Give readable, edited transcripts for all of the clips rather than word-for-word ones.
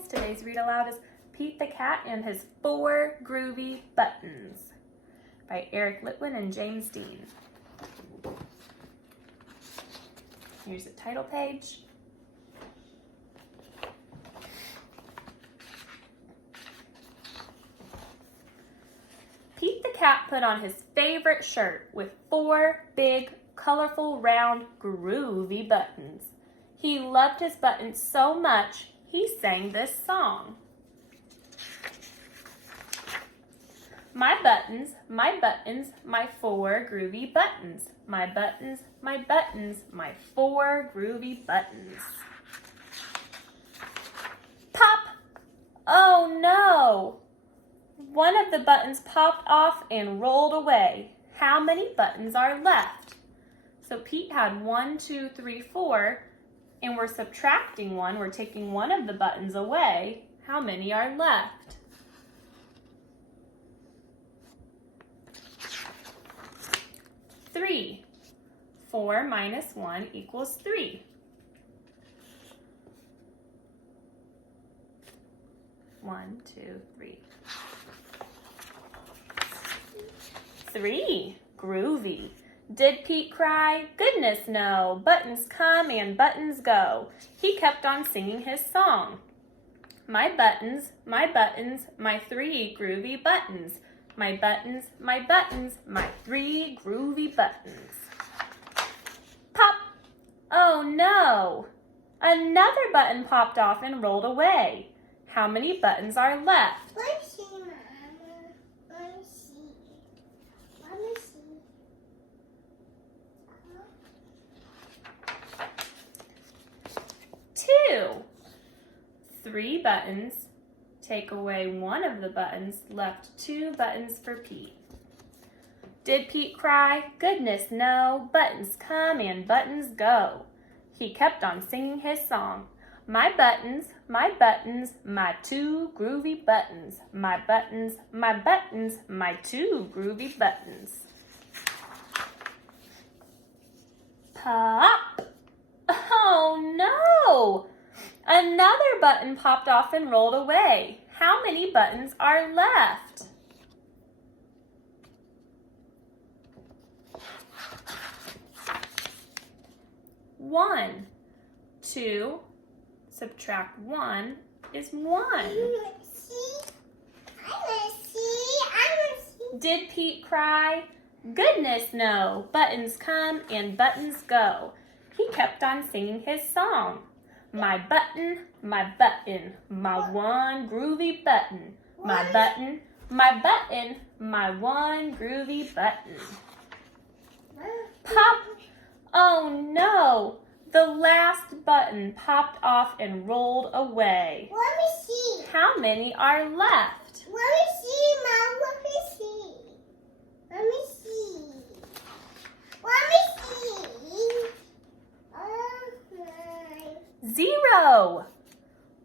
guys. Today's read aloud is Pete the Cat and His 4 Groovy Buttons by Eric Litwin and James Dean. Here's the title page. Pete the Cat put on his favorite shirt with 4 big, colorful, round, groovy buttons. He loved his buttons so much, he sang this song. My buttons, my 4 groovy buttons. My buttons, my 4 groovy buttons. Pop! Oh no! One of the buttons popped off and rolled away. How many buttons are left? So Pete had 1, 2, 3, 4, and we're subtracting 1. We're taking one of the buttons away. How many are left? Three. 4 minus 1 equals 3. 1, 2, 3. 3. Groovy. Did Pete cry? Goodness no. Buttons come and buttons go. He kept on singing his song. My buttons, my 3 groovy buttons. My buttons, my 3 groovy buttons. Pop! Oh no! Another button popped off and rolled away. How many buttons are left? Let's see, Mama. Let's see. Let me see. 2. 3 buttons. Take away one of the buttons, left 2 buttons for Pete. Did Pete cry? Goodness no. Buttons come and buttons go. He kept on singing his song. My buttons, my 2 groovy buttons. My buttons, my 2 groovy buttons. Pop! Oh no! Another button popped off and rolled away. How many buttons are left? 1. 2. Subtract 1 is 1. Did Pete cry? Goodness no. Buttons come and buttons go. He kept on singing his song. My button, my 1 groovy button. My button, my 1 groovy button. Pop! Oh no! The last button popped off and rolled away. Let me see. How many are left? Let me see, Mom. Let me see. Let me see. Let me see. 0.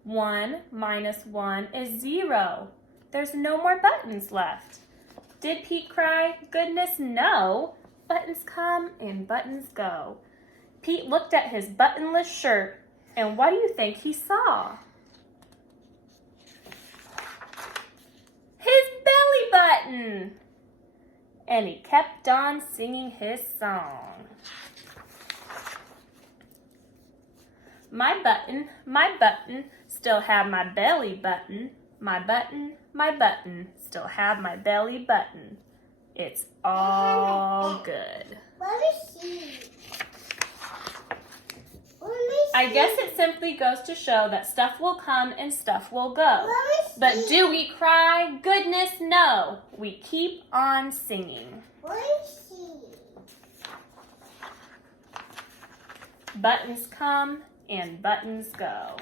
1 minus 1 is 0. There's no more buttons left. Did Pete cry? Goodness no. Buttons come and buttons go. Pete looked at his buttonless shirt, and what do you think he saw? His belly button! And he kept on singing his song. My button, still have my belly button. My button, still have my belly button. It's all good. Let me see. Let me see. I guess it simply goes to show that stuff will come and stuff will go. Let me see. But do we cry? Goodness no. We keep on singing. Let me see. Buttons come and buttons go.